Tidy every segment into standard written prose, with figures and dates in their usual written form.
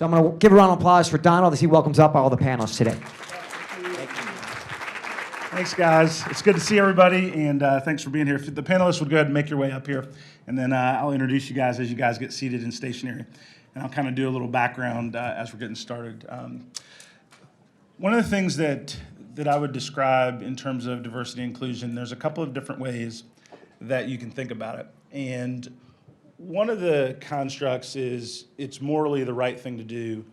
So I'm going to give a round of applause for Donald as he welcomes up all the panelists today. Thanks, guys. It's good to see everybody, and thanks for being here. If the panelists would go ahead and make your way up here, and then I'll introduce you guys as you guys get seated and stationary. And I'll kind of do a little background as we're getting started. One of the things that I would describe in terms of diversity and inclusion, there's a couple of different ways that you can think about it. And one of the constructs is it's morally the right thing to do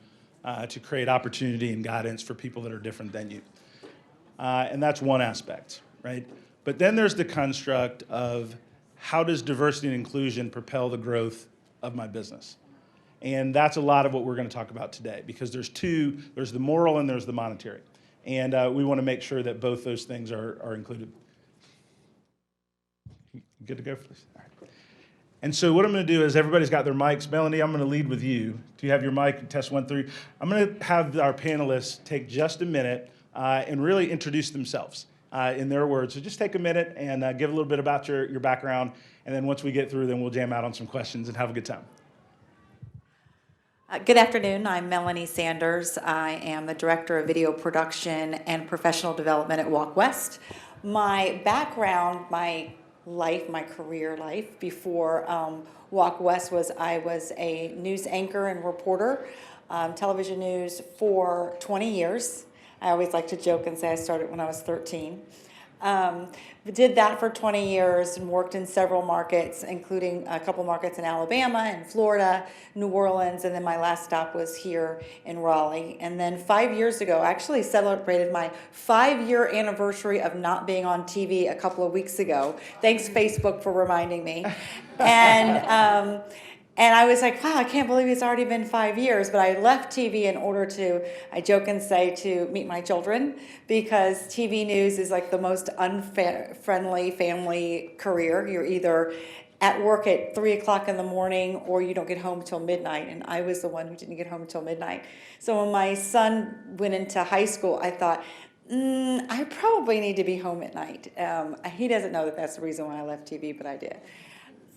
to create opportunity and guidance for people that are different than you. And that's one aspect, right? But then there's the construct of how does diversity and inclusion propel the growth of my business? And that's a lot of what we're going to talk about today, because there's the moral and there's the monetary. And we want to make sure that both those things are included. Good to go for this? All right. And so what I'm going to do is everybody's got their mics. Melanie, I'm going to lead with you. Do you have your mic? Test 1, 3. I'm going to have our panelists take just a minute and really introduce themselves in their words. So just take a minute and give a little bit about your background. And then once we get through, then we'll jam out on some questions and have a good time. Good afternoon. I'm Melanie Sanders. I am the Director of Video Production and Professional Development at Walk West. My background, my career life before Walk West was I was a news anchor and reporter, television news for 20 years. I always like to joke and say I started when I was 13. Did that for 20 years and worked in several markets, including a couple markets in Alabama and Florida, New Orleans, and then my last stop was here in Raleigh. And then 5 years ago, I actually celebrated my 5-year anniversary of not being on TV a couple of weeks ago. Thanks, Facebook, for reminding me. And I was like, wow, I can't believe it's already been 5 years. But I left TV in order to, I joke and say, to meet my children, because TV news is like the most unfriendly family career. You're either at work at 3 o'clock in the morning or you don't get home till midnight. And I was the one who didn't get home till midnight. So when my son went into high school, I thought, I probably need to be home at night. He doesn't know that that's the reason why I left TV, but I did.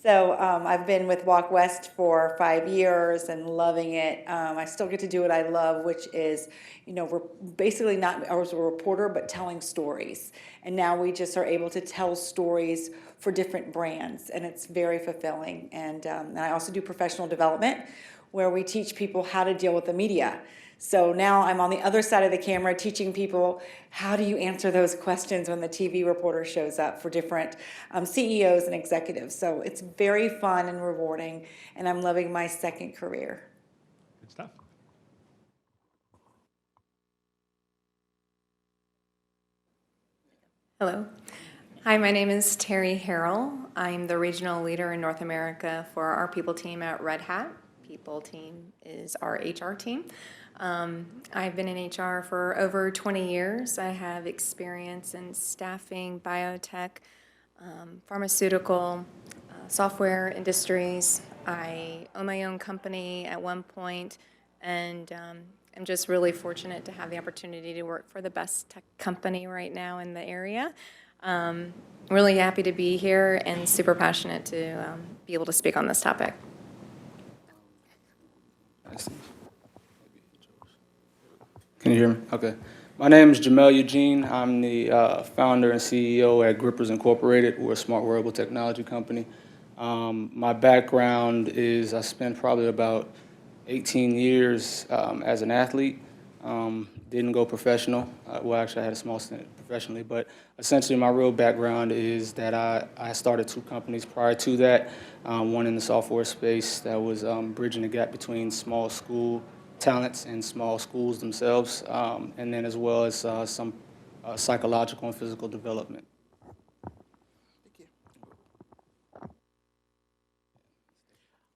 So I've been with Walk West for 5 years and loving it. I still get to do what I love, which is, we're basically not as a reporter, but telling stories. And now we just are able to tell stories for different brands, and it's very fulfilling. And I also do professional development, where we teach people how to deal with the media. So now I'm on the other side of the camera teaching people how do you answer those questions when the TV reporter shows up for different CEOs and executives. So it's very fun and rewarding, and I'm loving my second career. Good stuff. Hello. Hi, my name is Teri Harrell. I'm the regional leader in North America for our people team at Red Hat. People team is our HR team. I've been in HR for over 20 years. I have experience in staffing, biotech, pharmaceutical, software industries. I own my own company at one point, and I'm just really fortunate to have the opportunity to work for the best tech company right now in the area. Really happy to be here and super passionate to be able to speak on this topic. Can you hear me? Okay. My name is Jamelle Eugene. I'm the founder and CEO at Gryppers Incorporated. We're a smart wearable technology company. My background is I spent probably about 18 years as an athlete. Didn't go professional. Well, actually, I had a small stint professionally, but essentially my real background is that I started 2 companies prior to that. One in the software space that was bridging the gap between small school talents and small schools themselves, and then as well as some psychological and physical development. Thank you.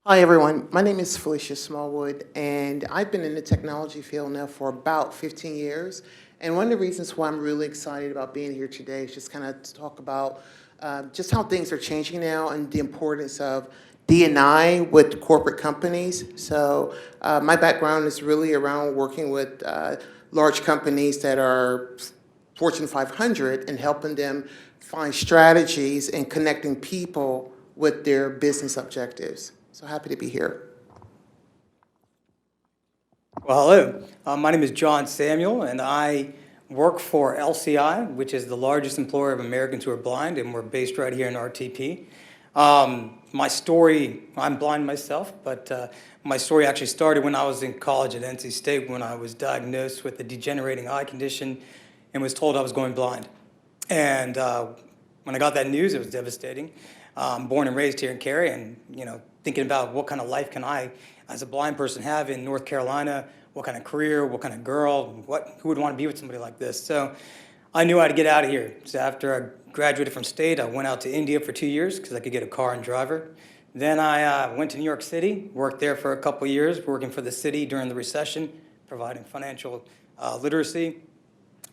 Hi, everyone. My name is Felicia Smallwood, and I've been in the technology field now for about 15 years. And one of the reasons why I'm really excited about being here today is just kind of to talk about just how things are changing now and the importance of D&I with corporate companies. So my background is really around working with large companies that are Fortune 500 and helping them find strategies and connecting people with their business objectives. So happy to be here. Well, hello. My name is John Samuel, and I work for LCI, which is the largest employer of Americans who are blind, and we're based right here in RTP. My story, I'm blind myself, but my story actually started when I was in college at NC State when I was diagnosed with a degenerating eye condition and was told I was going blind. And when I got that news, it was devastating. I'm born and raised here in Cary, and thinking about what kind of life can I, as a blind person, have in North Carolina, what kind of career, what kind of girl, who would want to be with somebody like this? So I knew I had to get out of here. So after I graduated from state, I went out to India for 2 years because I could get a car and driver. Then I went to New York City, worked there for a couple of years, working for the city during the recession, providing financial literacy.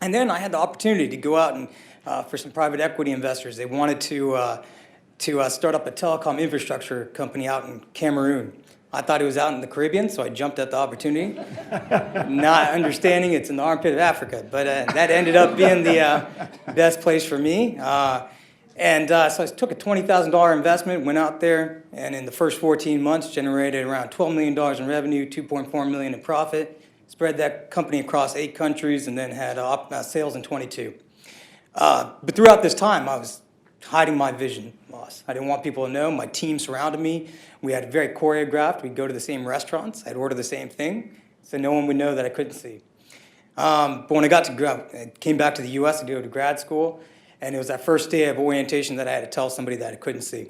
And then I had the opportunity to go out and for some private equity investors. They wanted to start up a telecom infrastructure company out in Cameroon. I thought it was out in the Caribbean, so I jumped at the opportunity, not understanding it's in the armpit of Africa. But that ended up being the best place for me. So I took a $20,000 investment, went out there, and in the first 14 months generated around $12 million in revenue, $2.4 million in profit, spread that company across 8 countries, and then had sales in 22. But throughout this time, I was hiding my vision loss. I didn't want people to know. My team surrounded me. We had very choreographed. We'd go to the same restaurants. I'd order the same thing, so no one would know that I couldn't see. But when I came back to the U.S. to go to grad school, and it was that first day of orientation that I had to tell somebody that I couldn't see,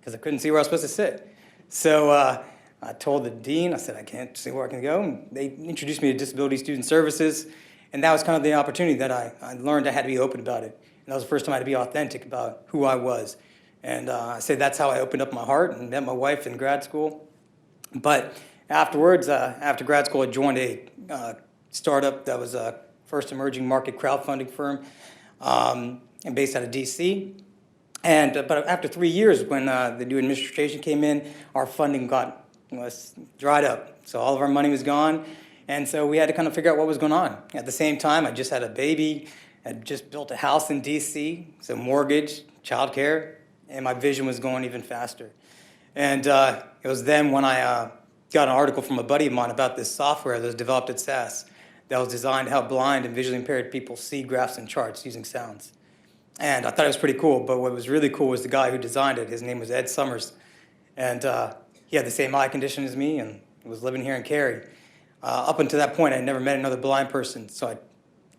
because I couldn't see where I was supposed to sit. So I told the dean, I said, I can't see where I can go. And they introduced me to Disability Student Services, and that was kind of the opportunity that I learned I had to be open about it. And that was the first time I had to be authentic about who I was. And I say that's how I opened up my heart and met my wife in grad school. But afterwards, after grad school, I joined a startup that was a first emerging market crowdfunding firm and based out of DC. But after 3 years, when the new administration came in, our funding was dried up. So all of our money was gone. And so we had to kind of figure out what was going on. At the same time, I just had a baby, had just built a house in DC, so mortgage, childcare, and my vision was going even faster. And it was then when I got an article from a buddy of mine about this software that was developed at SAS that was designed to help blind and visually impaired people see graphs and charts using sounds. And I thought it was pretty cool, but what was really cool was the guy who designed it. His name was Ed Summers. And he had the same eye condition as me and was living here in Cary. Up until that point, I had never met another blind person, so I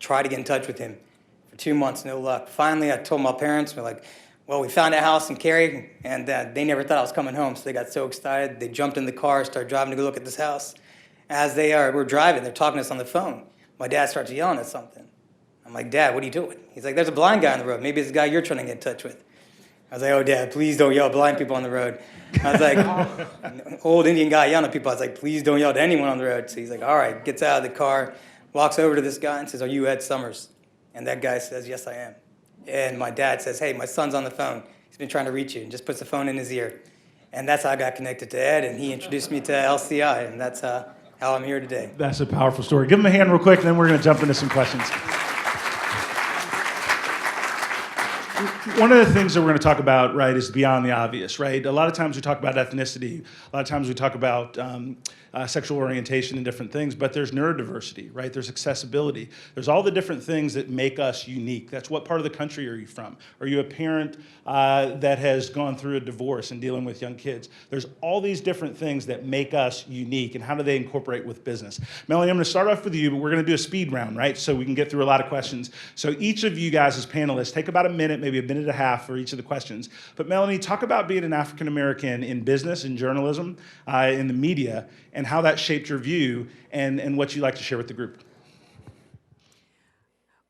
tried to get in touch with him. For 2 months, no luck. Finally, I told my parents, we're like, well, we found a house in Cary, and they never thought I was coming home, so they got so excited. They jumped in the car, started driving to go look at this house. As we're driving, they're talking to us on the phone. My dad starts yelling at something. I'm like, Dad, what are you doing? He's like, there's a blind guy on the road. Maybe it's the guy you're trying to get in touch with. I was like, oh, Dad, please don't yell at blind people on the road. I was like, an old Indian guy yelling at people. I was like, please don't yell at anyone on the road. So he's like, all right, gets out of the car, walks over to this guy and says, are you Ed Summers? And that guy says, yes, I am. And my dad says, hey, my son's on the phone. He's been trying to reach you, and just puts the phone in his ear. And that's how I got connected to Ed, and he introduced me to LCI, and that's how I'm here today. That's a powerful story. Give him a hand real quick, and then we're going to jump into some questions. One of the things that we're going to talk about, right, is beyond the obvious, right? A lot of times we talk about ethnicity. A lot of times we talk about sexual orientation and different things, but there's neurodiversity, right? There's accessibility. There's all the different things that make us unique. That's what part of the country are you from? Are you a parent that has gone through a divorce and dealing with young kids? There's all these different things that make us unique, and how do they incorporate with business? Melanie, I'm going to start off with you, but we're going to do a speed round, right? So we can get through a lot of questions. So each of you guys as panelists, take about a minute, maybe a minute and a half for each of the questions. But Melanie, talk about being an African American in business, in journalism, in the media, and how that shaped your view and what you like to share with the group.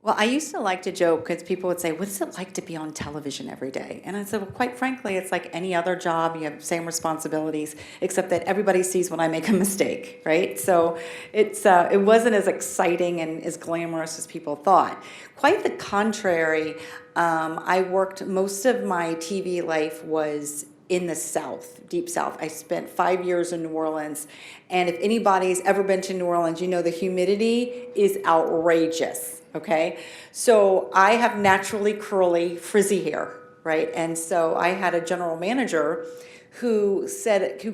Well, I used to like to joke because people would say, what's it like to be on television every day? And I said, well, quite frankly, it's like any other job. You have the same responsibilities, except that everybody sees when I make a mistake, right? So it wasn't as exciting and as glamorous as people thought. Quite the contrary. I worked, most of my TV life was in the South, deep South. I spent 5 years in New Orleans, and if anybody's ever been to New Orleans, you know the humidity is outrageous, okay? So I have naturally curly, frizzy hair, right? And so I had a general manager who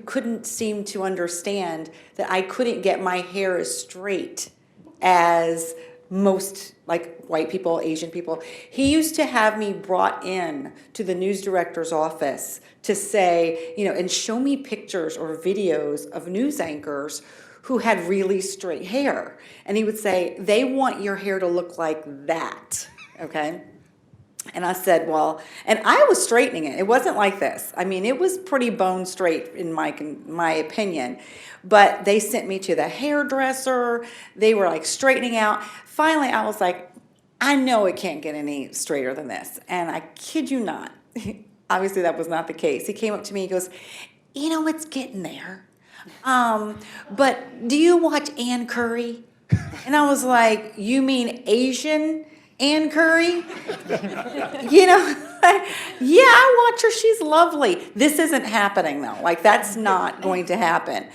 couldn't seem to understand that I couldn't get my hair as straight as most, like, white people, Asian people. He used to have me brought in to the news director's office to say, and show me pictures or videos of news anchors who had really straight hair. And he would say, they want your hair to look like that, okay? And I said, well, and I was straightening it. It wasn't like this. I mean, it was pretty bone straight in my opinion. But they sent me to the hairdresser. They were like straightening out. Finally, I was like, I know it can't get any straighter than this. And I kid you not, obviously that was not the case. He came up to me, he goes, it's getting there. But do you watch Ann Curry? And I was like, you mean Asian Ann Curry? Yeah, I watch her. She's lovely. This isn't happening, though. Like, that's not going to happen.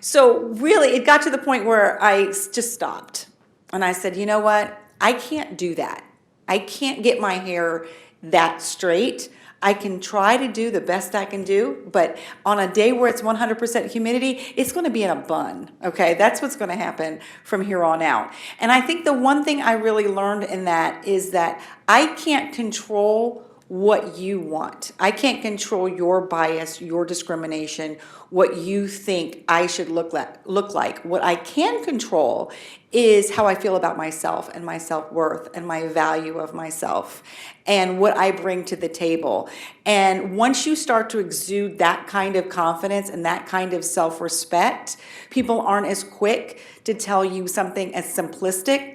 So really, it got to the point where I just stopped. And I said, you know what? I can't do that. I can't get my hair that straight. I can try to do the best I can do, but on a day where it's 100% humidity, it's going to be in a bun, okay? That's what's going to happen from here on out. And I think the one thing I really learned in that is that I can't control what you want. I can't control your bias, your discrimination, what you think I should look like. What I can control is how I feel about myself and my self-worth and my value of myself and what I bring to the table. And once you start to exude that kind of confidence and that kind of self-respect, people aren't as quick to tell you something as simplistic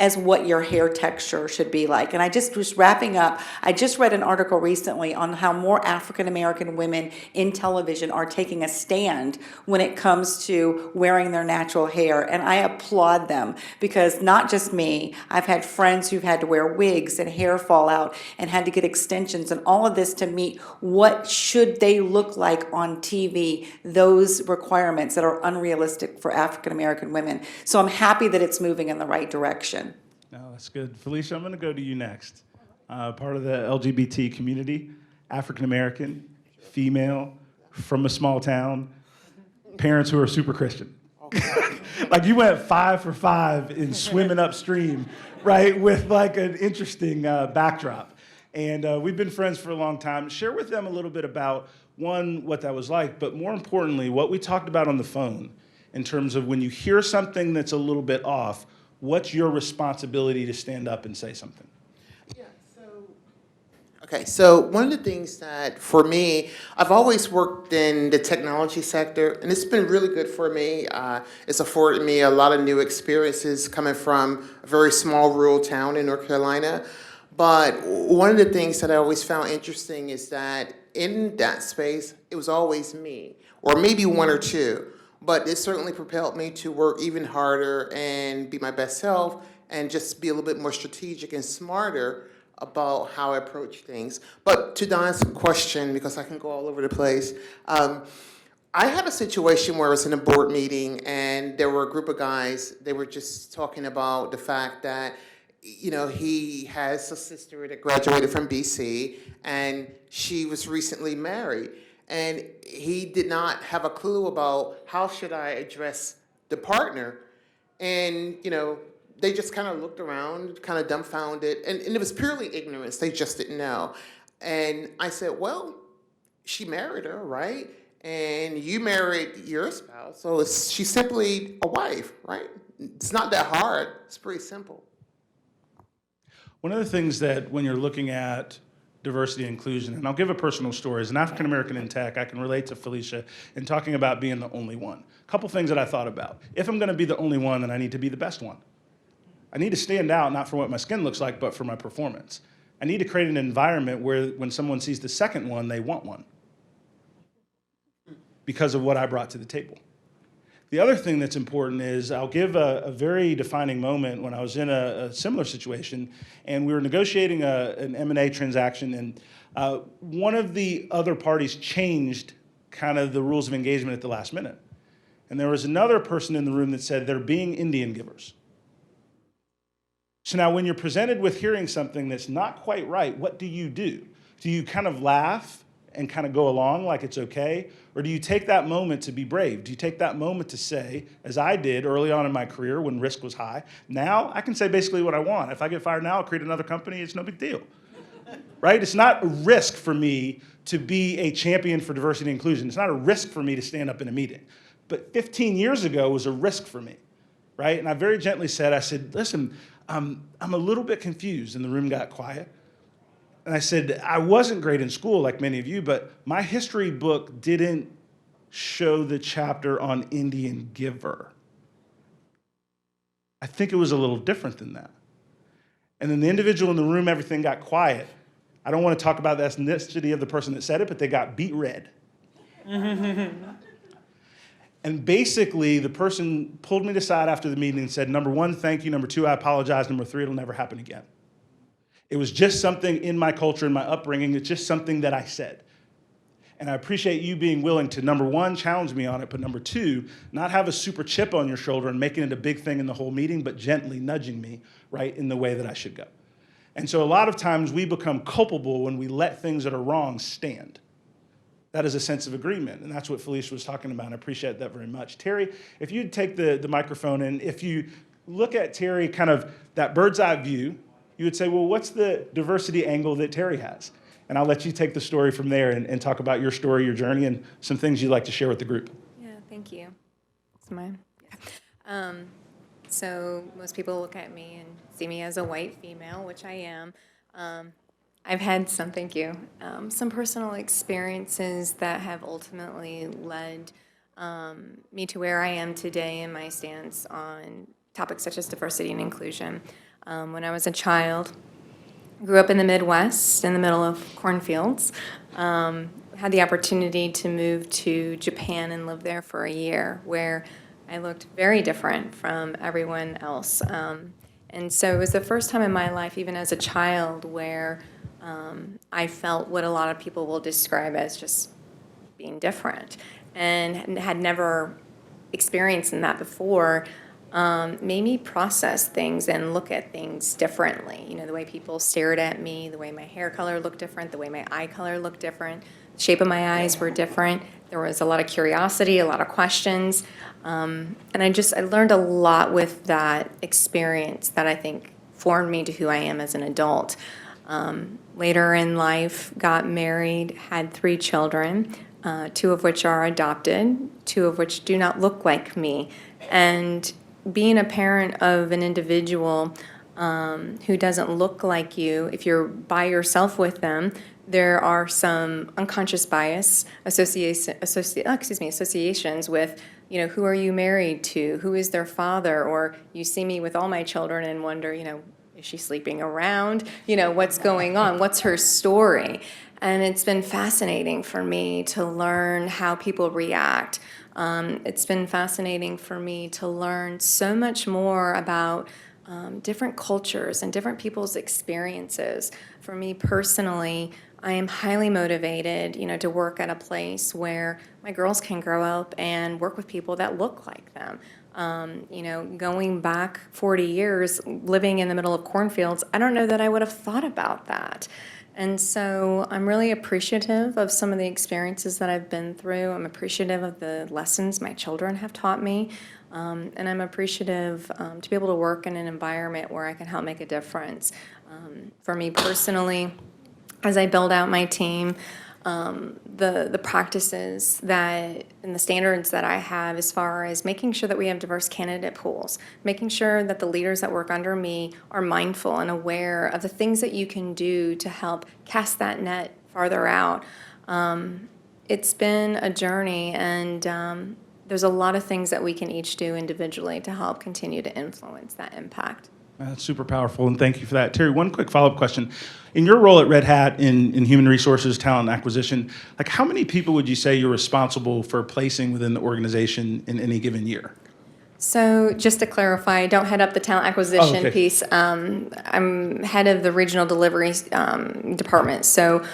as what your hair texture should be like. And I just was wrapping up, I just read an article recently on how more African American women in television are taking a stand when it comes to wearing their natural hair. And I applaud them, because not just me, I've had friends who've had to wear wigs and hair fall out and had to get extensions and all of this to meet what should they look like on TV, those requirements that are unrealistic for African American women. So I'm happy that it's moving in the right direction. No, that's good. Felicia, I'm going to go to you next. Part of the LGBT community, African-American, female, from a small town, parents who are super Christian. Like, you went 5 for 5 in swimming upstream, right, with like an interesting backdrop. And we've been friends for a long time. Share with them a little bit about, one, what that was like, but more importantly, what we talked about on the phone in terms of when you hear something that's a little bit off, what's your responsibility to stand up and say something? So one of the things that, for me, I've always worked in the technology sector, and it's been really good for me. It's afforded me a lot of new experiences coming from a very small rural town in North Carolina. But one of the things that I always found interesting is that in that space, it was always me, or maybe one or two. But it certainly propelled me to work even harder and be my best self and just be a little bit more strategic and smarter about how I approach things. But to Don's question, because I can go all over the place, I had a situation where I was in a board meeting and there were a group of guys. They were just talking about the fact that, he has a sister that graduated from BC and she was recently married. And he did not have a clue about how should I address the partner. And, they just kind of looked around, kind of dumbfounded. And it was purely ignorance. They just didn't know. And I said, well, she married her, right? And you married your spouse. So she's simply a wife, right? It's not that hard. It's pretty simple. One of the things that when you're looking at diversity and inclusion, and I'll give a personal story. As an African American in tech, I can relate to Felicia in talking about being the only one. A couple things that I thought about. If I'm going to be the only one, then I need to be the best one. I need to stand out, not for what my skin looks like, but for my performance. I need to create an environment where when someone sees the second one, they want one because of what I brought to the table. The other thing that's important is I'll give a very defining moment when I was in a similar situation, and we were negotiating an M&A transaction, and one of the other parties changed kind of the rules of engagement at the last minute. And there was another person in the room that said they're being Indian givers. So now when you're presented with hearing something that's not quite right, what do? Do you kind of laugh and kind of go along like it's okay? Or do you take that moment to be brave? Do you take that moment to say, as I did early on in my career when risk was high, now I can say basically what I want. If I get fired now, I'll create another company, it's no big deal. Right? It's not a risk for me to be a champion for diversity and inclusion. It's not a risk for me to stand up in a meeting. But 15 years ago was a risk for me, right? And I very gently said, I said, listen, I'm a little bit confused, and the room got quiet. And I said, I wasn't great in school like many of you, but my history book didn't show the chapter on Indian giver. I think it was a little different than that. And then the individual in the room, everything got quiet. I don't want to talk about the ethnicity of the person that said it, but they got beet red. And basically, the person pulled me aside after the meeting and said, number one, thank you. Number two, I apologize. Number three, it'll never happen again. It was just something in my culture and my upbringing. It's just something that I said. And I appreciate you being willing to, number one, challenge me on it, but number two, not have a super chip on your shoulder and making it a big thing in the whole meeting, but gently nudging me, right, in the way that I should go. And so a lot of times we become culpable when we let things that are wrong stand. That is a sense of agreement, and that's what Felicia was talking about, and I appreciate that very much. Teri, if you'd take the microphone, and if you look at Teri kind of that bird's eye view, you would say, well, what's the diversity angle that Teri has? And I'll let you take the story from there and talk about your story, your journey, and some things you'd like to share with the group. Yeah, thank you. It's mine. Yeah. So most people look at me and see me as a white female, which I am. I've had some personal experiences that have ultimately led me to where I am today in my stance on topics such as diversity and inclusion. When I was a child, grew up in the Midwest, in the middle of cornfields, had the opportunity to move to Japan and live there for a year, where I looked very different from everyone else. And so it was the first time in my life, even as a child, where I felt what a lot of people will describe as just being different, and had never experienced that before. Made me process things and look at things differently. You know, the way people stared at me, the way my hair color looked different, the way my eye color looked different, the shape of my eyes were different. There was a lot of curiosity, a lot of questions. And I learned a lot with that experience that I think formed me to who I am as an adult. Later in life, got married, had 3 children, 2 of which are adopted, 2 of which do not look like me. And being a parent of an individual who doesn't look like you, if you're by yourself with them, there are some unconscious bias associations with, you know, who are you married to? Who is their father? Or you see me with all my children and wonder, you know, is she sleeping around? You know, what's going on? What's her story? And it's been fascinating for me to learn how people react. It's been fascinating for me to learn so much more about different cultures and different people's experiences. For me personally, I am highly motivated, you know, to work at a place where my girls can grow up and work with people that look like them. You know, going back 40 years, living in the middle of cornfields, I don't know that I would have thought about that. And so I'm really appreciative of some of the experiences that I've been through. I'm appreciative of the lessons my children have taught me. And I'm appreciative to be able to work in an environment where I can help make a difference. For me personally, as I build out my team, the practices that and the standards that I have as far as making sure that we have diverse candidate pools, making sure that the leaders that work under me are mindful and aware of the things that you can do to help cast that net farther out. It's been a journey, and there's a lot of things that we can each do individually to help continue to influence that impact. That's super powerful, and thank you for that. Teri, one quick follow-up question. In your role at Red Hat in human resources, talent acquisition, like how many people would you say you're responsible for placing within the organization in any given year? So just to clarify, I don't head up the talent acquisition piece. I'm head of the regional delivery department. So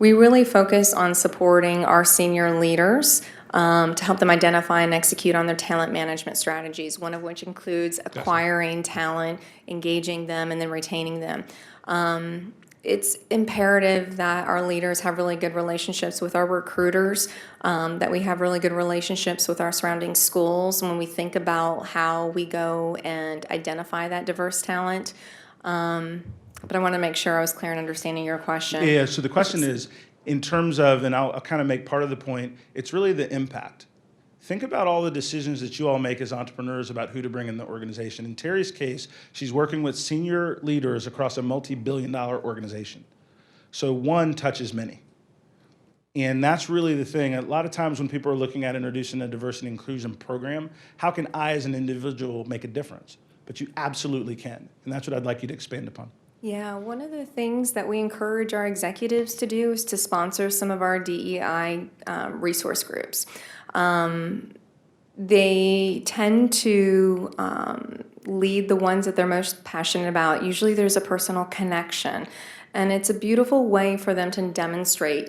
we really focus on supporting our senior leaders to help them identify and execute on their talent management strategies, one of which includes acquiring talent, engaging them, and then retaining them. it's imperative that our leaders have really good relationships with our recruiters, that we have really good relationships with our surrounding schools when we think about how we go and identify that diverse talent. But I want to make sure I was clear in understanding your question. Yeah, so the question is, in terms of, and I'll kind of make part of the point, it's really the impact. Think about all the decisions that you all make as entrepreneurs about who to bring in the organization. In Teri's case, she's working with senior leaders across a multi-billion-dollar organization. So one touches many. And that's really the thing. A lot of times when people are looking at introducing a diversity and inclusion program, how can I as an individual make a difference? But you absolutely can. And that's what I'd like you to expand upon. Yeah, one of the things that we encourage our executives to do is to sponsor some of our DEI resource groups. They tend to lead the ones that they're most passionate about. Usually there's a personal connection, and it's a beautiful way for them to demonstrate,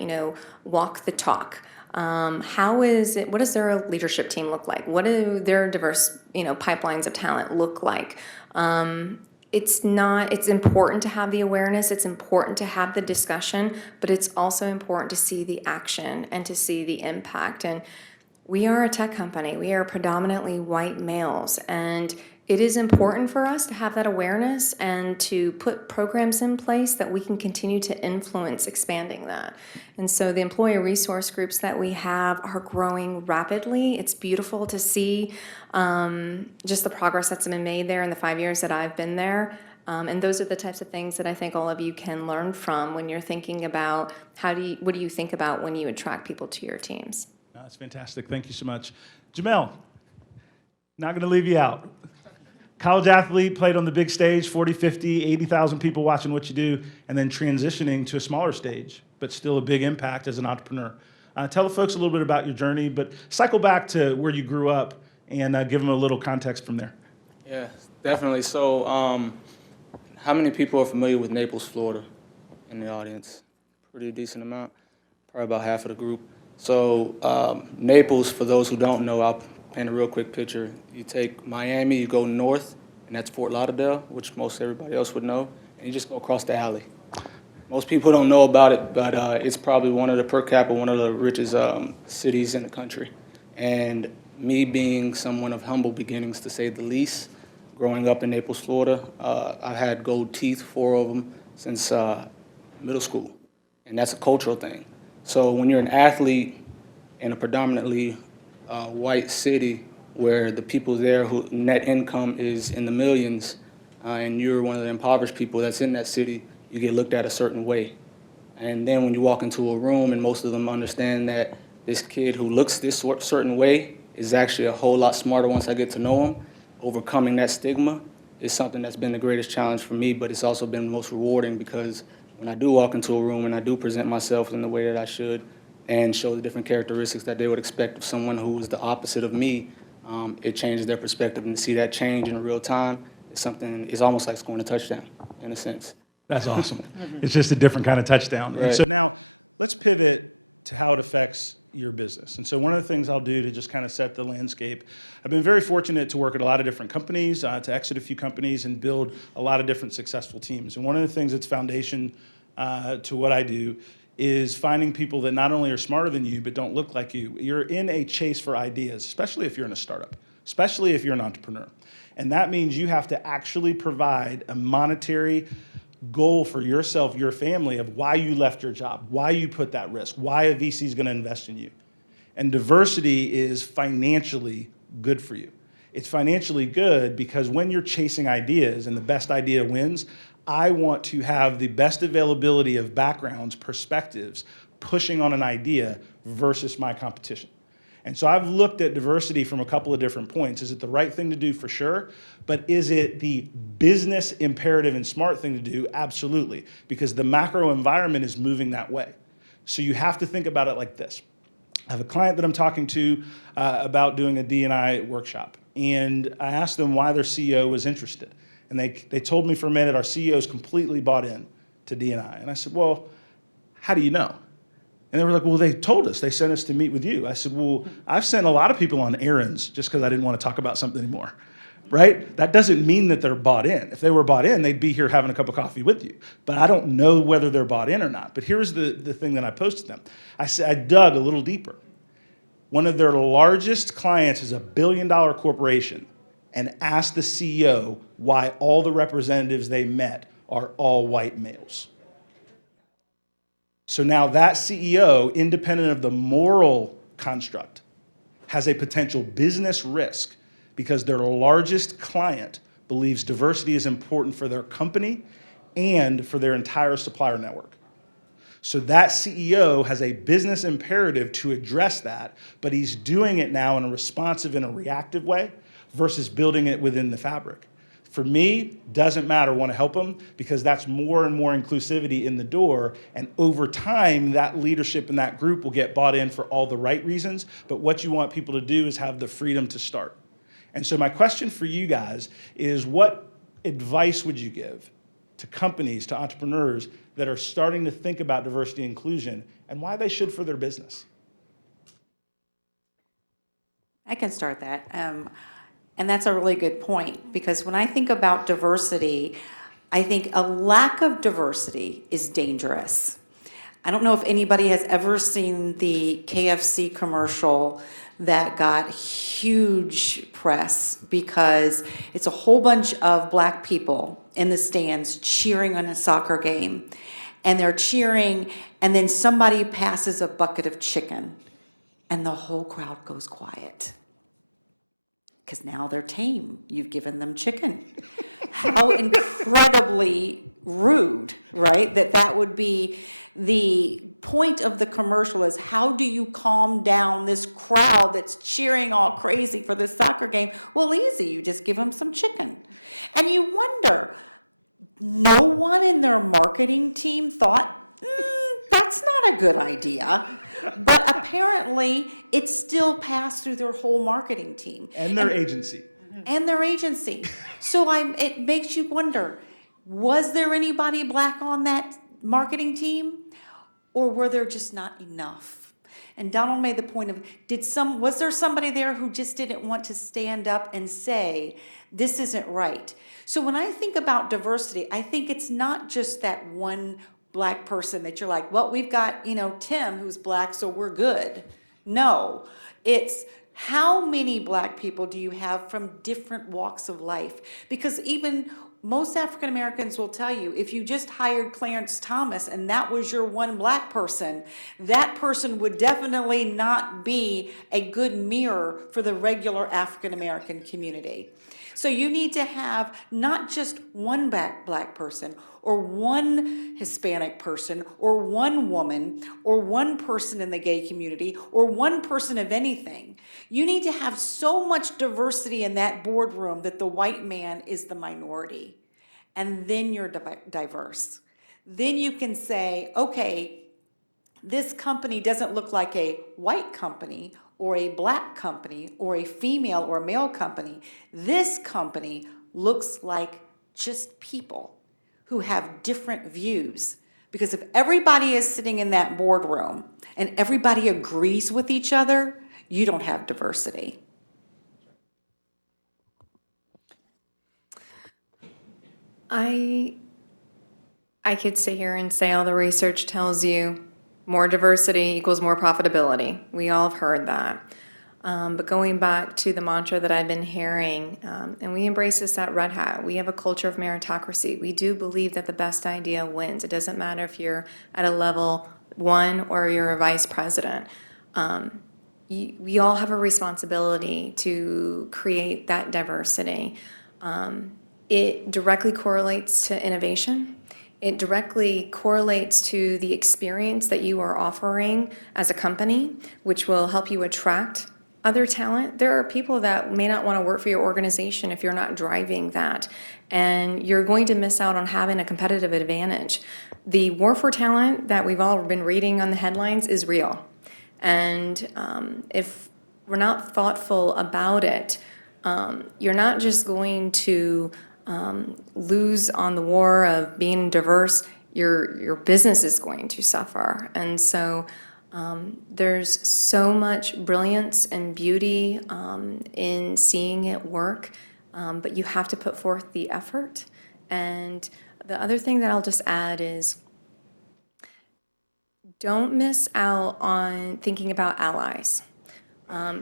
walk the talk. How is it, what does their leadership team look like? What do their diverse, pipelines of talent look like? It's important to have the awareness, it's important to have the discussion, but it's also important to see the action and to see the impact. And we are a tech company. We are predominantly white males, and it is important for us to have that awareness and to put programs in place that we can continue to influence expanding that. And so the employee resource groups that we have are growing rapidly. It's beautiful to see just the progress that's been made there in the 5 years that I've been there. And those are the types of things that I think all of you can learn from when you're thinking about what do you think about when you attract people to your teams. That's fantastic. Thank you so much. Jamelle, not going to leave you out. College athlete, played on the big stage, 40, 50, 80,000 people watching what you do, and then transitioning to a smaller stage, but still a big impact as an entrepreneur. Tell the folks a little bit about your journey, but cycle back to where you grew up and give them a little context from there. Yeah, definitely. So how many people are familiar with Naples, Florida in the audience? Pretty decent amount, probably about half of the group. So Naples, for those who don't know, I'll paint a real quick picture. You take Miami, you go north, and that's Fort Lauderdale, which most everybody else would know, and you just go across the alley. Most people don't know about it, but it's probably one of the per capita, one of the richest cities in the country. And me being someone of humble beginnings, to say the least, growing up in Naples, Florida, I've had gold teeth, 4 of them, since middle school, and that's a cultural thing. So when you're an athlete in a predominantly white city where the people there who net income is in the millions, and you're one of the impoverished people that's in that city, you get looked at a certain way. And then when you walk into a room and most of them understand that this kid who looks this certain way is actually a whole lot smarter once I get to know him, overcoming that stigma is something that's been the greatest challenge for me, but it's also been the most rewarding because when I do walk into a room and I do present myself in the way that I should and show the different characteristics that they would expect of someone who is the opposite of me, it changes their perspective. And to see that change in real time is something, it's almost like scoring a touchdown, in a sense. That's awesome. It's just a different kind of touchdown. Right. And so now let's pivot to how it affects your business. And so one of the things I'll do to just kind of set the landscape, I've been very fortunate to work at a lot of different companies, to exit a few companies and build a lot of different successful teams. And one of the things that's foundation to what I do is finding people that not only are smarter than you, but don't look like you. You're in a chase for ideas, especially if you're in a startup, especially if you're an entrepreneur. And that means you have to actually provide a monetary goal for yourself, your family, of why you left your job, why you put that risk, why a VC is going to invest in you. And diversity is financially good for you. It's financially good because when you're chasing ideas and the best idea wins, I want to have the best availability of backgrounds, perspectives, pushing on an idea versus my competition. And so I've looked at diversity from a couple of different points. Is it the right thing to do? For sure. But is it the business imperative and smart thing to do? Absolutely. Because the macro environment is moving that way. So you have to think about it like this. I have a client that I'm talking to about doing a D&I workshop. And I asked them why their CEO was interested. And they told me for a minute, our CEO is completely bought in to D&I. And I said, well, how do you know? And they were like, well, they told us. They sent us to meet with you. I said, well, I've sent a lot of people on errands just because I didn't want to talk about something anymore. right? That doesn't mean that they're bought in. If they were bought in, they'd be here having a cup of coffee with you. But I don't know whether they're bought in or not. But here's the thing that I posted them. I dug a little deeper. One of their largest clients is a $1 billion corporation, and asked the CEO why all the representatives they met are all white males. So now that CEO, independent of the moral construct, has a potential business risk because their largest client believes diversity is important for their company and for their entire supplier network. So that CEO has a business imperative to address that, but he's doing it now in a responsive and a reactive way versus building it within the fabric. For me, doesn't matter, want to help them because that's more and more inclusivity in the door, and over time, that leadership in that group will get bought in for all the right reasons, but what you want people to do is have the freedom to start. And so my question for you guys is, what advice would you give to companies, to entrepreneurs that are starting to think about diversity and inclusion and why they should for their business? I can start that. And that's a really good point, because when I think about diversity, I think a lack of diversity is dangerous. I don't know if anybody has ever seen the KFC commercial that got huge press because it's a whole bunch of black people in the stands cheering on a soccer game. And they're cheering, and then somebody passes a bucket of chicken, and the whole crowd goes quiet. Because now they're tame. You've given them chicken. How incredibly rude, right? That would be the point of the commercial, is how do you calm down this crowd that's cheering all crazy for this soccer game? Well, easy. You just give them some chicken. And you wonder, no one in their marketing team thought, that's not a good idea. But apparently, it still passed through their whole marketing team. And their agency. And their agency. So it makes you wonder, was there anybody black on that marketing team? Or were there just not enough? And Donald made the point of, was there somebody there who just didn't want to stand up and say, this isn't right? So when I think about diversity, I think it's not just that one black person that you're like, well, we've got, Tim who's black, so we're good. No, it's how many black people do you have from different walks of life? Because even most African Americans will tell you, if you just hired Clarence Thomas and that was your one black person, that person would definitely not be a good mirror for the regular African American community. So you need to have not just one black person, or one Hispanic person, or one woman, or one person in the gay community, or one person of anything. You need to have so much diversity in that boardroom that the white man is the minority. And then you're diverse. Then you can say, okay, this company doesn't look like a white company, or a black company, or a female or male company. This company looks like just people who have different views. Because if everybody is sitting in that boardroom and everybody agrees with each other, you don't have diversity. I could sit here and say all the research tells you more diversity equals more profitability. We all have heard that. But going back to the mantra that I've been hearing, and we embrace this at Red Hat, we have a culture of meritocracy. We do believe that the best idea wins. It doesn't matter if you're at a level 1 or you're a vice president. We all have a responsibility to create that diversity. It directly correlates to innovation. It directly correlates to the experience that you are offering as a company, which will help you attract other talent. There are people that may not want to work for your organization if you're not driving that, and you're going to miss out on having a competitive advantage. The war for talent that we've all been reading on the headlines is real, and if we're not thoughtful about it, you're not just going to lose on the war of being diverse, your business is going to suffer. And so there's so much brilliance and beauty in seeing it work. but you have to put forth the effort. And the other thing that I'll just add is don't miss out on thinking about allies.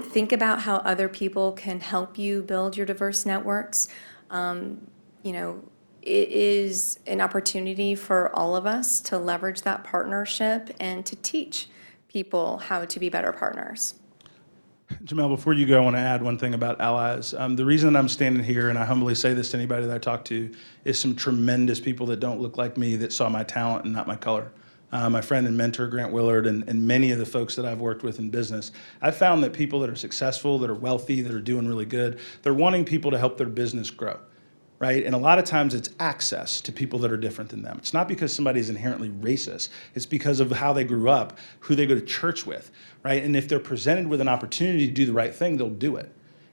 Think about how other people can help you build your diverse networks. You know, it is an opportunity for all of us to leverage that partnership and to teach people how to be better partners. Jamelle, before you go, I want to add one thing about allies. The reason that I'm standing here, and I humbly say this to anybody that I talk to, is some tremendous people that don't look like me that saw my talent and not my color. My friend and mentor, Grant Willard, and many of the folks that I've worked with in business, I've found that people that are successful, that are wealthy, that are doing really good, they're wanting people to help their business grow, right? And a lot of times it's access to people that are different than them. It's not because somebody's inherently racist. It's because of how they grew up, who they go to church with, right? And if they're presented with an opportunity to do the right thing, they'll do it.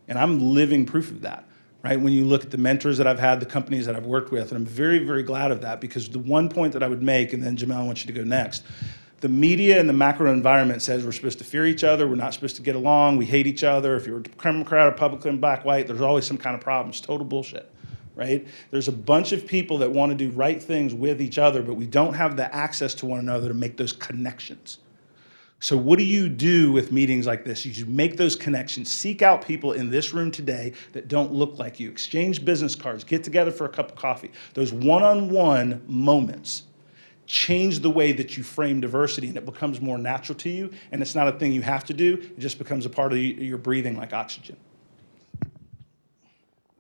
And I'm living proof of that. Right? When you look at the mentors that I've had, the companies that I've worked with, and I'm very, very glad of that, because the one point that I would make, and then Jamelle, I want you to go next, the media and the macro environment says we're supposed to fear each other, we're not supposed to get along, we hate each other, if you're a Democrat, Republican, black, white, there's always some kind of problem. It's total bullshit, right? There's a bunch of people that want to do right things with each other, but we don't have the access to one another to make those connections. So what do you do with meetings like this? You make those connections. Seek out people in this room today that don't look like you. Exchange business cards. Get together for a cup of coffee. Those one-on-one moments change the way that you frame diversity, and it becomes more natural to you, and it's not a thing you have to do. It just becomes a part of your breathing like oxygen.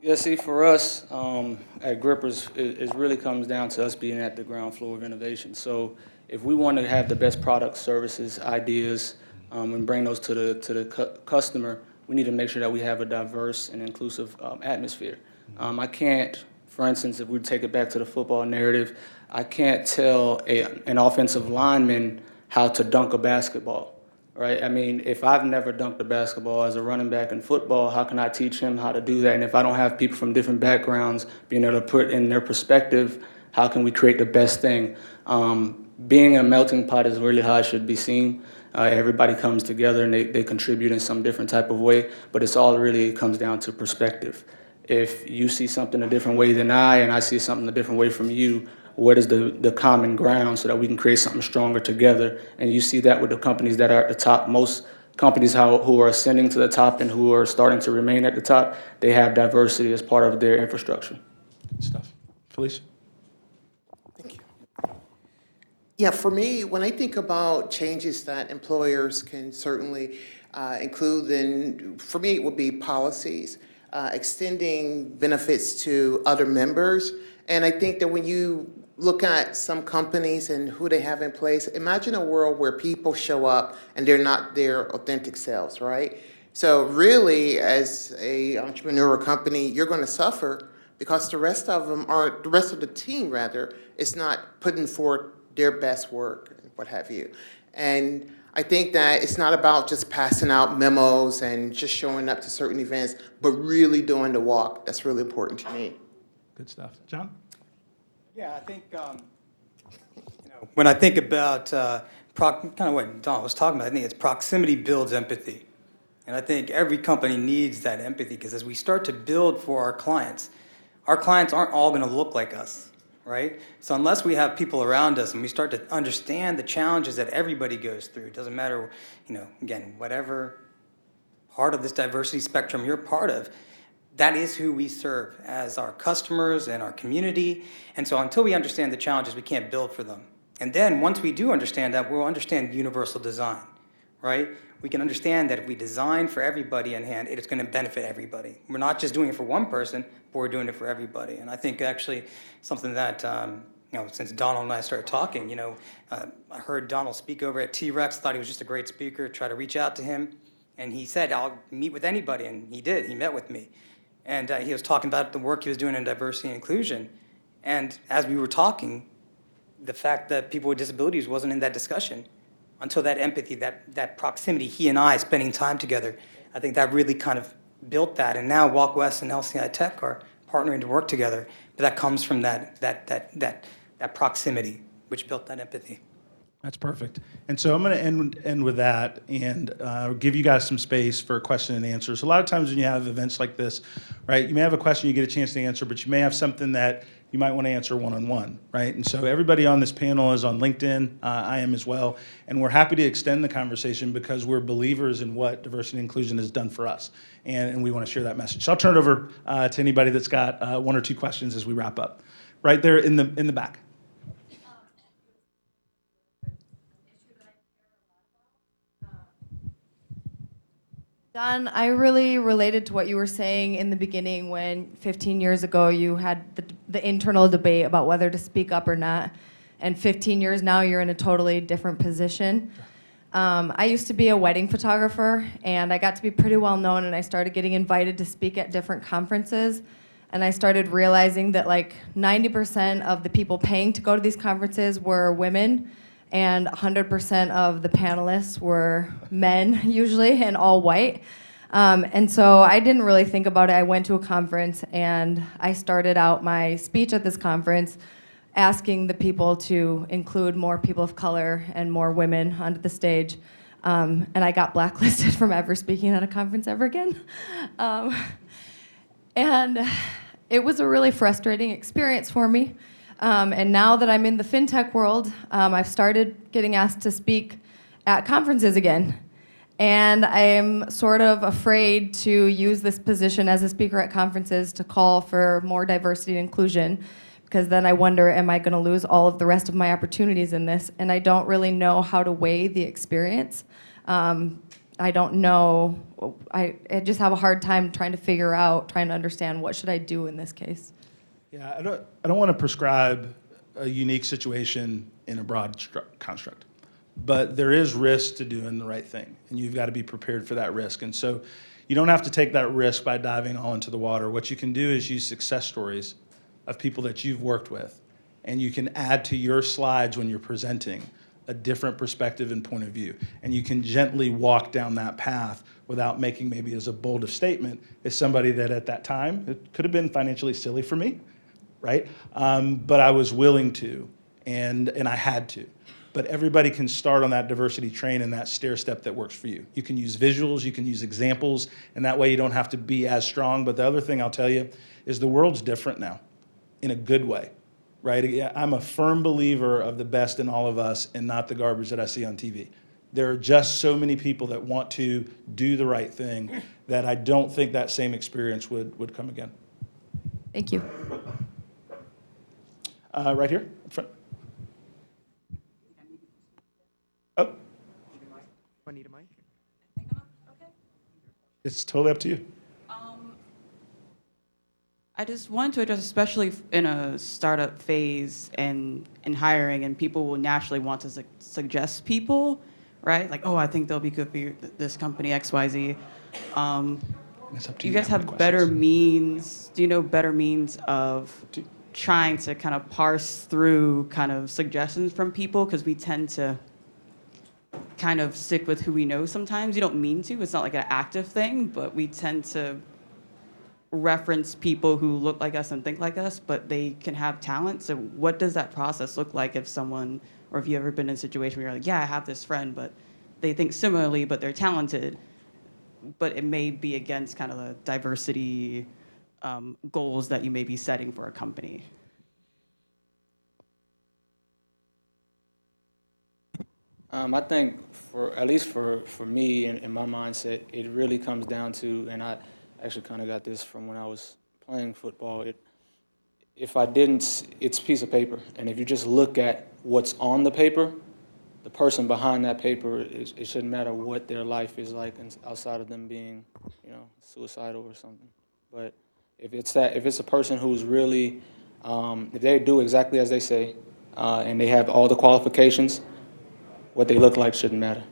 Yeah, see, for us at Gryppers, it really comes down to us being at the ground floor of innovation. So if we want to have the best products, services, ideas, and bring those to the customer, we need to make sure that we have a diverse and inclusive atmosphere. I can't, for instance, if we take it back to the football narrative, I can't tell an offensive lineman how to dunk a basketball, right? I mean, if I've never dunked a basketball as a running back in football, how can I teach him how to do that? And if I don't have people from different backgrounds being able to put in their perspective, how can we create the best thing? Being a melting pot is really how it should be seen. Everybody comes together and they contribute in some different type of way, but it's all really comes down to perspective. If you see something a different way than I, and I see something a different way from you, what is the common ground so that we can create something stronger together? And you see that with the companies that are at the top. Most companies who are ascending to the top and who are starting to remain at the top, they have diversity as part of their infrastructure. Good stuff. Felicia? Thank you. Yeah, for me, when I think about changes that employers can certainly include, then for me, it would be policies, extending benefits to other members. And I think that when you look at some companies and who they have in place, imagine a world where people show up and they're not their authentic selves, right? So really, as a entrepreneurial company, you're going to suffer because the rest of them are, the rest of the team rather, is not putting forth their best work, what have you. And I think that it's not about just passing out memos and just showing up to certain events, but really doing the walk. That's really important to me. Good stuff. John? Yeah, I think, when I think about kind of what Don was talking about, I think it's proximity builds empathy. And I think every company needs that empathy, because as we start to build for our clients aren't all going to look like us, right? So unless we have people around us and we start to understand the challenges that everybody goes through, it doesn't matter, again, whatever part of this diversity spectrum you're part of, that is who we serve as our customers and our community. And so until we understand the challenges, we can't build for them. And then once we do understand that, we'll understand universal design, right? We can understand that if we design for everybody in hand, it's going to benefit everybody. We're not just doing it for one person, but we're doing it for everybody. And I think actually something that, since Donald and I started talking, I heard Donald speak over at T-Rex, thought he was just a great speaker, tried to reach out to him. And he said, I'll meet with anybody. And he did. He met with me. And he was talking about the work he was doing in diversity and inclusion. And as we were talking, the fact that people with disabilities wasn't in that discussion until that empathy, that proximity, he and I spending time together, I think that really kind of built that. And now Walk West and LCI Tech are partnering to work together. But that comes from that proximity, which built that empathy. That's perfect. And so I'm going to end with that and give you guys some space for question and answers. A lot of times when you have events like this, right, you may have a question you get a chance to answer, but you may have something that you might want to answer one-on-one, right? And so everybody on this panel is on LinkedIn. I am as well. And we're happy to extend the conversation because we're believers in what diversity and inclusion has done for us. And we want to share that message. So I'll turn it over to anybody that's got one or two questions as we wrap up. Right there in the back. Don, I really related to what you were saying in the beginning when 15 years ago you had the internal debate about whether to speak up or not. And 15 years now, you're in a totally different position. I used to be a wedding photographer, and I got to be pretty well known, and I started getting invited to speak at different conferences. And I started realizing that like 90% of the people paying to go to these conferences were women, and 100% of the panelists were men, usually, and all white. And so I didn't really think about it. I went to a conference, and I started out my speech at this conference asking the people to include more people of color and more women onto the stage. And I got blacklisted from ever speaking at a conference ever again. And it was a really frustrating experience for me. And now that I'm in the fintech world, I've started getting asked to speak at conferences again. And I am sort of afraid to use this position as a speaker at conferences to call for more diversity and inclusion, because then I wonder, am I going to lose all of the rest of my opportunities in this? And I don't really know how to weigh the experience. I don't know. I just have a hard time trying to understand what should I do in this case. Yeah, I don't want to prescribe a unique situation in a broad construct, but there is risk to doing the right thing, and you've got to be prepared for that risk. And so you don't have to take that risk by diving all into the water. What you can do is use success stories of people that you've worked with, and you can add to your slides when you're presenting a different perspective and point of view. And you can gently walk down that path without making maybe as a bold a statement as somebody that at that time, it could have been financially silly for me, right? But I was willing to, and I had to. But everybody can start on that diversity train and that stair step that works for you. You can use visuals, you can use examples, and that way you don't have to be as strong. But the other thing I'll tell you is the world's different now, in a good way, right? I'm a firm believer of the best in all of us and not the garbage that I see on TV. There are just so many people that want to do the right thing that I don't think that same experience would come again. Thank you. Right here, up front. Oh. I need a mic. It's totally up to you. I just wanted to address, especially in a startup phase and in hiring, and people will naturally want to suggest people, right? Like, oh, I think they'll be good for this company, XYZ. It's up to Do you guys have better means? Do you know better means of trying to kind of parse through kind of suggestions from people? Because we tend to kind of stick with who we know sometimes. You don't mean to. It's not like an active thing, but we tend to reference people who look like us and think like us, but they can have talent. So what does that process look like if someone, or if you've ever been in a situation where you're like, yeah, I have this friend, but they think similarly, but they're talented, but it may be against kind of the diversity goals that you may be setting for a company? I think at least for me and in my mindset, it really comes down to, and I actually kind of got this from when I was playing football. If I didn't, it's a piece of paper, and if you just look at what's on the paper, the person behind that paper, it shouldn't matter what their life is like outside of them being, suicidal or something. But if it's a person who's really, if they do exactly as they say, and they have all the qualifications, what they look like shouldn't matter.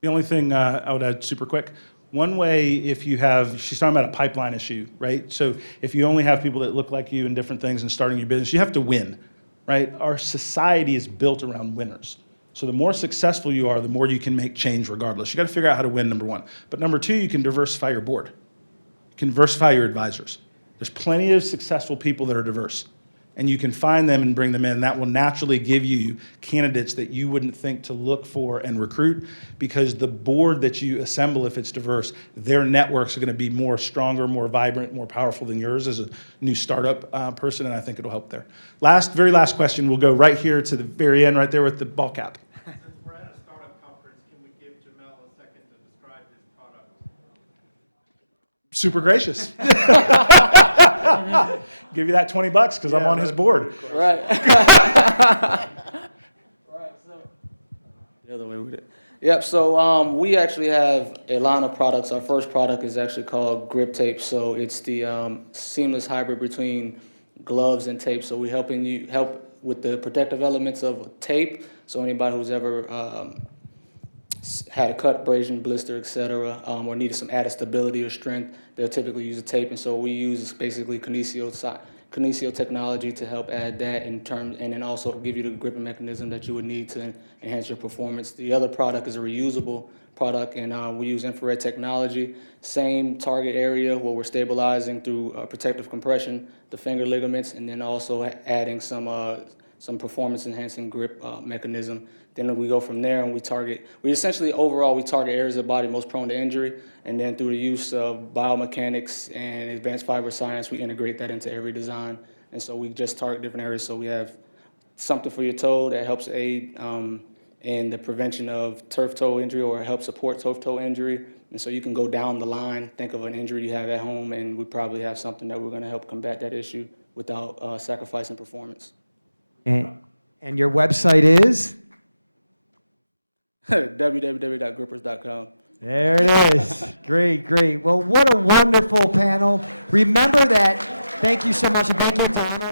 The only thing I would add super quick, one way she's talking about a pipeline issue, right? So if you only have people that look like you and different things and starting your business, you have to win, right? Our society is built around winners. So the more successful you are, the more you can make change regardless. You got to figure out how to win, number one. But number two, you can diversify your board. You can diversify your advisors. There's plenty of successful people that are diverse. and you can find them and bring them in. That will naturally give you candidates that you wouldn't think to look for and recruit, because the board that you assemble, if it's diverse, their networks are going to be more stronger, more vibrant, more powerful than yours as a new startup person, and I think it'll help there. Very last question. We'll go right here to the very end, right there with the ball cap. Since we're at a startup conference, can we give Jamelle a second to describe his product? Super gracious. Give you that $20 because I'm on his board. Right. Right, so the other way with it. Yep, so we actually have a line of products. Our first product is actually called Grip Tape. So it's the seamless hybrid between gloves and tape. So we're helping you help with the protective elements of tape. So anybody who's ever had a cut, abrasion, blister, etc., or needed some added stability or strength, they'll typically use a tape. And so we use basically Kinesio technology to help add that in terms, and then also give you the gripping mechanism that you would need to enhance your performance. The other product is a reusable product, and we use infrared technology. Same target area where we're stabilizing through protective compression, the finger ligaments, and then also adding some performance-enhancing grip mechanism. Then we go from there and we target areas of the body most prone to injury, and then through the use of biomechanics and advanced fiber science, we integrate that into every design. And so we just target different areas. So we have something for your toe that helps aid in the prevention of turf toe injury, or help support turf toe injury. And so you can go down the line, think of an injury you have at home, and we probably have something that we're going to help combat that issue without sacrificing performance. And your website is? www.gryppers.com. There it is. Great, great. Well, what a wonderful panel. Remember that. Thank you so much, and thank you, Donald.